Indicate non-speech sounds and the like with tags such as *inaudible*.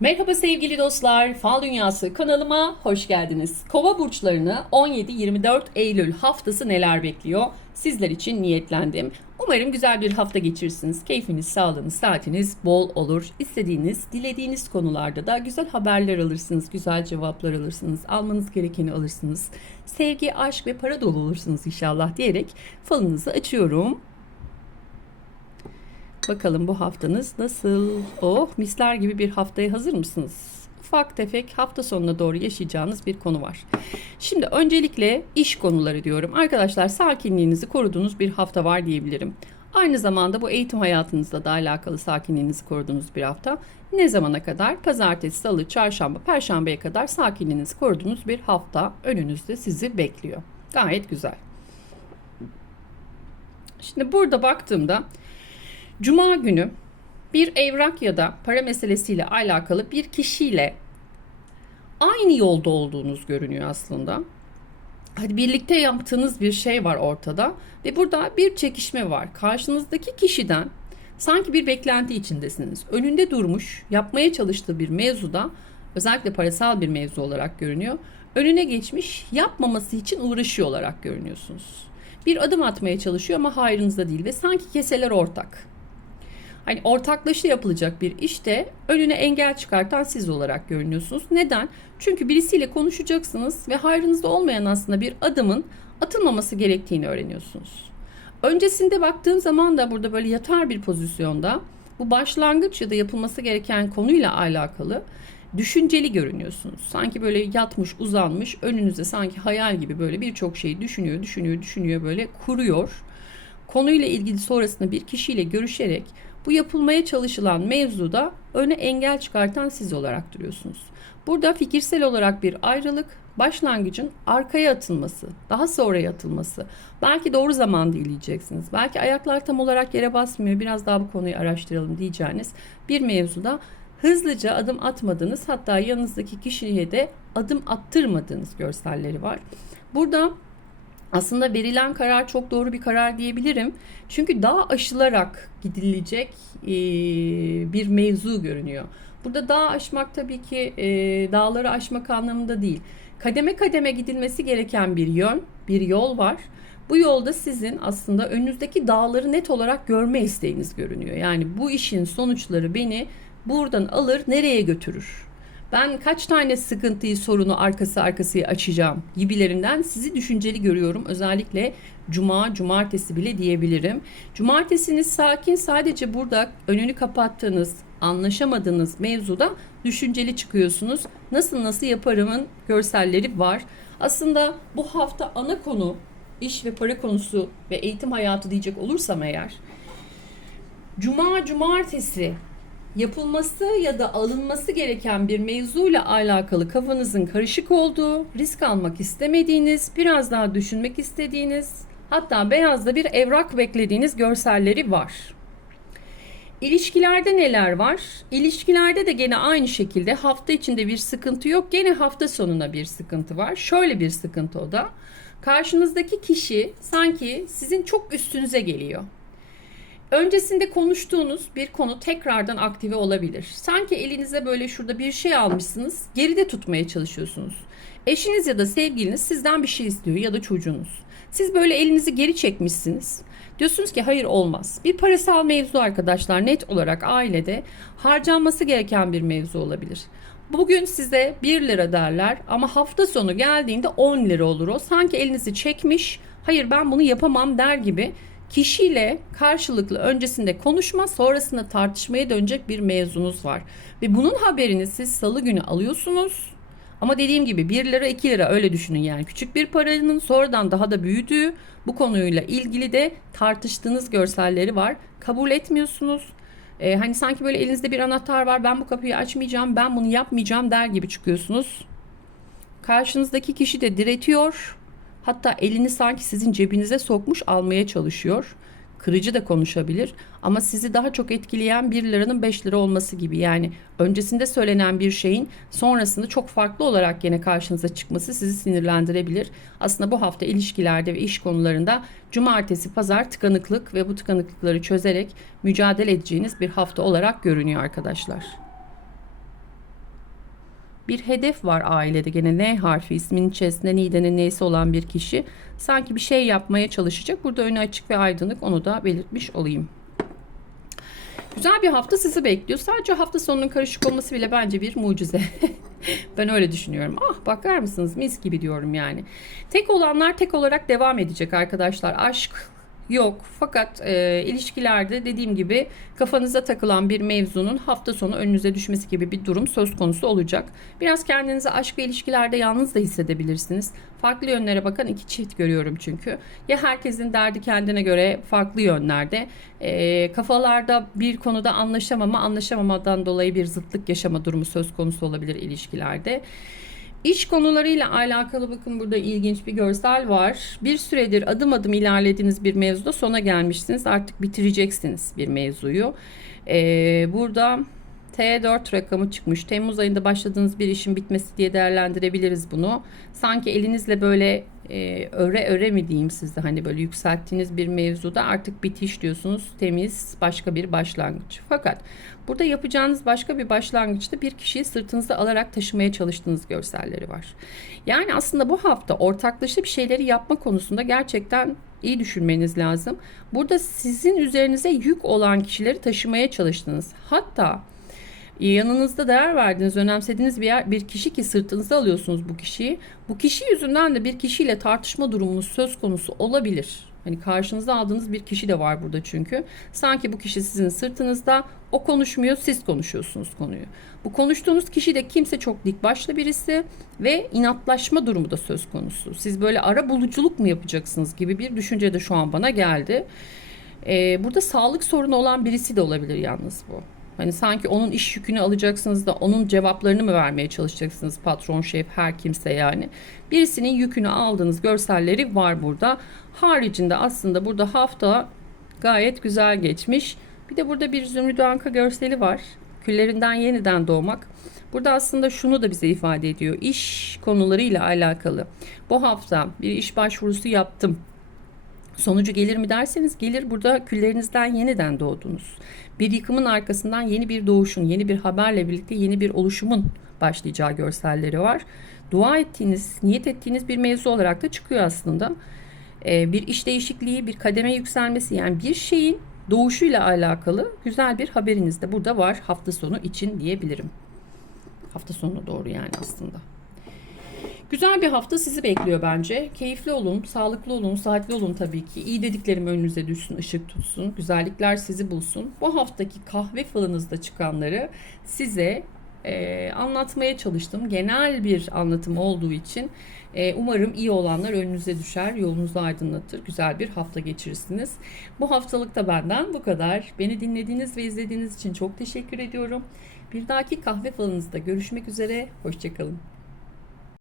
Merhaba sevgili dostlar, Fal Dünyası kanalıma hoş geldiniz. Kova burçlarını 17-24 Eylül haftası neler bekliyor? Sizler için niyetlendim. Umarım güzel bir hafta geçirirsiniz. Keyfiniz, sağlığınız, saatiniz bol olur. İstediğiniz, dilediğiniz konularda da güzel haberler alırsınız, güzel cevaplar alırsınız, almanız gerekeni alırsınız. Sevgi, aşk ve para dolu olursunuz inşallah diyerek falınızı açıyorum. Bakalım bu haftanız nasıl? Oh misler gibi bir haftaya hazır mısınız? Ufak tefek hafta sonuna doğru yaşayacağınız bir konu var. Şimdi öncelikle iş konuları diyorum. Arkadaşlar sakinliğinizi koruduğunuz bir hafta var diyebilirim. Aynı zamanda bu eğitim hayatınızla da alakalı sakinliğinizi koruduğunuz bir hafta. Ne zamana kadar? Pazartesi, salı, çarşamba, perşembeye kadar sakinliğinizi koruduğunuz bir hafta önünüzde sizi bekliyor. Gayet güzel. Şimdi burada baktığımda Cuma günü bir evrak ya da para meselesiyle alakalı bir kişiyle aynı yolda olduğunuz görünüyor aslında. Hadi birlikte yaptığınız bir şey var ortada ve burada bir çekişme var. Karşınızdaki kişiden sanki bir beklenti içindesiniz. Önünde durmuş, yapmaya çalıştığı bir mevzuda özellikle parasal bir mevzu olarak görünüyor. Önüne geçmiş, yapmaması için uğraşıyor olarak görünüyorsunuz. Bir adım atmaya çalışıyor ama hayrınızda değil ve sanki keseler ortak. Hani ortaklaşa yapılacak bir işte önüne engel çıkartan siz olarak görünüyorsunuz. Neden? Çünkü birisiyle konuşacaksınız ve hayrınızda olmayan aslında bir adımın atılmaması gerektiğini öğreniyorsunuz. Öncesinde baktığın zaman da burada böyle yatar bir pozisyonda bu başlangıç ya da yapılması gereken konuyla alakalı düşünceli görünüyorsunuz. Sanki böyle yatmış, uzanmış, önünüzde sanki hayal gibi böyle birçok şeyi düşünüyor, düşünüyor, düşünüyor böyle kuruyor. Konuyla ilgili sonrasında bir kişiyle görüşerek bu yapılmaya çalışılan mevzuda öne engel çıkartan siz olarak duruyorsunuz. Burada fikirsel olarak bir ayrılık, başlangıcın arkaya atılması, daha sonraya atılması. Belki doğru zaman değil diyeceksiniz. Belki ayaklar tam olarak yere basmıyor. Biraz daha bu konuyu araştıralım diyeceğiniz bir mevzuda hızlıca adım atmadığınız hatta yanınızdaki kişiye de adım attırmadığınız görselleri var. Burada aslında verilen karar çok doğru bir karar diyebilirim. Çünkü dağ aşılarak gidilecek bir mevzu görünüyor. Burada dağ aşmak tabii ki dağları aşmak anlamında değil. Kademe kademe gidilmesi gereken bir yön, bir yol var. Bu yolda sizin aslında önünüzdeki dağları net olarak görme isteğiniz görünüyor. Yani bu işin sonuçları beni buradan alır nereye götürür? Ben kaç tane sıkıntıyı, sorunu arkası arkasıya açacağım gibilerinden sizi düşünceli görüyorum. Özellikle cuma, cumartesi bile diyebilirim. Cumartesiniz sakin sadece burada önünü kapattığınız, anlaşamadığınız mevzuda düşünceli çıkıyorsunuz. Nasıl nasıl yaparımın görselleri var. Aslında bu hafta ana konu iş ve para konusu ve eğitim hayatı diyecek olursam eğer Cuma, cumartesi yapılması ya da alınması gereken bir mevzuyla alakalı kafanızın karışık olduğu, risk almak istemediğiniz, biraz daha düşünmek istediğiniz, hatta beyazda bir evrak beklediğiniz görselleri var. İlişkilerde neler var? İlişkilerde de gene aynı şekilde hafta içinde bir sıkıntı yok. Gene hafta sonuna bir sıkıntı var. Şöyle bir sıkıntı o da. Karşınızdaki kişi sanki sizin çok üstünüze geliyor öncesinde konuştuğunuz bir konu tekrardan aktive olabilir. Sanki elinize böyle şurada bir şey almışsınız, geride tutmaya çalışıyorsunuz. Eşiniz ya da sevgiliniz sizden bir şey istiyor ya da çocuğunuz. Siz böyle elinizi geri çekmişsiniz. Diyorsunuz ki hayır olmaz. Bir parasal mevzu arkadaşlar net olarak ailede harcanması gereken bir mevzu olabilir. Bugün size 1 lira derler ama hafta sonu geldiğinde 10 lira olur o. Sanki elinizi çekmiş, hayır ben bunu yapamam der gibi kişiyle karşılıklı öncesinde konuşma sonrasında tartışmaya dönecek bir mevzunuz var. Ve bunun haberini siz salı günü alıyorsunuz. Ama dediğim gibi 1 lira 2 lira öyle düşünün yani küçük bir paranın sonradan daha da büyüdüğü bu konuyla ilgili de tartıştığınız görselleri var. Kabul etmiyorsunuz. Ee, hani sanki böyle elinizde bir anahtar var ben bu kapıyı açmayacağım ben bunu yapmayacağım der gibi çıkıyorsunuz. Karşınızdaki kişi de diretiyor Hatta elini sanki sizin cebinize sokmuş almaya çalışıyor. Kırıcı da konuşabilir ama sizi daha çok etkileyen 1 liranın 5 lira olması gibi. Yani öncesinde söylenen bir şeyin sonrasında çok farklı olarak yine karşınıza çıkması sizi sinirlendirebilir. Aslında bu hafta ilişkilerde ve iş konularında cumartesi pazar tıkanıklık ve bu tıkanıklıkları çözerek mücadele edeceğiniz bir hafta olarak görünüyor arkadaşlar. Bir hedef var ailede gene N harfi isminin içerisinde Nide'nin neyse olan bir kişi sanki bir şey yapmaya çalışacak. Burada önü açık ve aydınlık onu da belirtmiş olayım. Güzel bir hafta sizi bekliyor. Sadece hafta sonunun karışık olması bile bence bir mucize. *laughs* ben öyle düşünüyorum. Ah bakar mısınız mis gibi diyorum yani. Tek olanlar tek olarak devam edecek arkadaşlar. Aşk yok. Fakat e, ilişkilerde dediğim gibi kafanıza takılan bir mevzunun hafta sonu önünüze düşmesi gibi bir durum söz konusu olacak. Biraz kendinizi aşk ve ilişkilerde yalnız da hissedebilirsiniz. Farklı yönlere bakan iki çift görüyorum çünkü. Ya herkesin derdi kendine göre farklı yönlerde. E, kafalarda bir konuda anlaşamama, anlaşamamadan dolayı bir zıtlık yaşama durumu söz konusu olabilir ilişkilerde. İş konularıyla alakalı bakın burada ilginç bir görsel var. Bir süredir adım adım ilerlediğiniz bir mevzuda sona gelmişsiniz. Artık bitireceksiniz bir mevzuyu. Ee, burada T4 rakamı çıkmış. Temmuz ayında başladığınız bir işin bitmesi diye değerlendirebiliriz bunu. Sanki elinizle böyle e, öre öre mi diyeyim sizde hani böyle yükselttiğiniz bir mevzuda artık bitiş diyorsunuz. Temiz başka bir başlangıç. Fakat burada yapacağınız başka bir başlangıçta bir kişiyi sırtınıza alarak taşımaya çalıştığınız görselleri var. Yani aslında bu hafta ortaklaşa bir şeyleri yapma konusunda gerçekten iyi düşünmeniz lazım. Burada sizin üzerinize yük olan kişileri taşımaya çalıştınız. Hatta yanınızda değer verdiğiniz, önemsediğiniz bir, yer, bir kişi ki sırtınıza alıyorsunuz bu kişiyi. Bu kişi yüzünden de bir kişiyle tartışma durumunuz söz konusu olabilir. Hani karşınıza aldığınız bir kişi de var burada çünkü. Sanki bu kişi sizin sırtınızda, o konuşmuyor, siz konuşuyorsunuz konuyu. Bu konuştuğunuz kişi de kimse çok dik başlı birisi ve inatlaşma durumu da söz konusu. Siz böyle ara buluculuk mu yapacaksınız gibi bir düşünce de şu an bana geldi. Ee, burada sağlık sorunu olan birisi de olabilir yalnız bu. Hani sanki onun iş yükünü alacaksınız da onun cevaplarını mı vermeye çalışacaksınız patron, şef, her kimse yani. Birisinin yükünü aldığınız görselleri var burada. Haricinde aslında burada hafta gayet güzel geçmiş. Bir de burada bir zümrüt anka görseli var. Küllerinden yeniden doğmak. Burada aslında şunu da bize ifade ediyor. İş konularıyla alakalı. Bu hafta bir iş başvurusu yaptım. Sonucu gelir mi derseniz gelir burada küllerinizden yeniden doğdunuz. Bir yıkımın arkasından yeni bir doğuşun, yeni bir haberle birlikte yeni bir oluşumun başlayacağı görselleri var. Dua ettiğiniz, niyet ettiğiniz bir mevzu olarak da çıkıyor aslında. Ee, bir iş değişikliği, bir kademe yükselmesi yani bir şeyin doğuşuyla alakalı güzel bir haberiniz de burada var hafta sonu için diyebilirim. Hafta sonuna doğru yani aslında. Güzel bir hafta sizi bekliyor bence. Keyifli olun, sağlıklı olun, saatli olun tabii ki. İyi dediklerim önünüze düşsün, ışık tutsun, güzellikler sizi bulsun. Bu haftaki kahve falınızda çıkanları size e, anlatmaya çalıştım. Genel bir anlatım olduğu için e, umarım iyi olanlar önünüze düşer, yolunuzu aydınlatır, güzel bir hafta geçirirsiniz. Bu haftalık da benden bu kadar. Beni dinlediğiniz ve izlediğiniz için çok teşekkür ediyorum. Bir dahaki kahve falınızda görüşmek üzere, hoşçakalın.